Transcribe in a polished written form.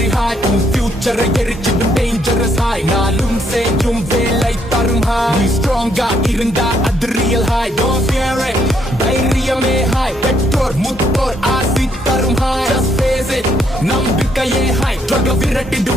very high உன் ஃபியூச்சரை எரிச்சிடும் dangerous high நாளும் செய்யும் வேலை தரும் high நீ ஸ்ட்ராங்கா இருந்தா அது real high don't fear it தைரியமே high பெற்றோர் முத்தோர் ஆசி தரும் high just face it நம்பிக்கையே high drug விரட்டிடு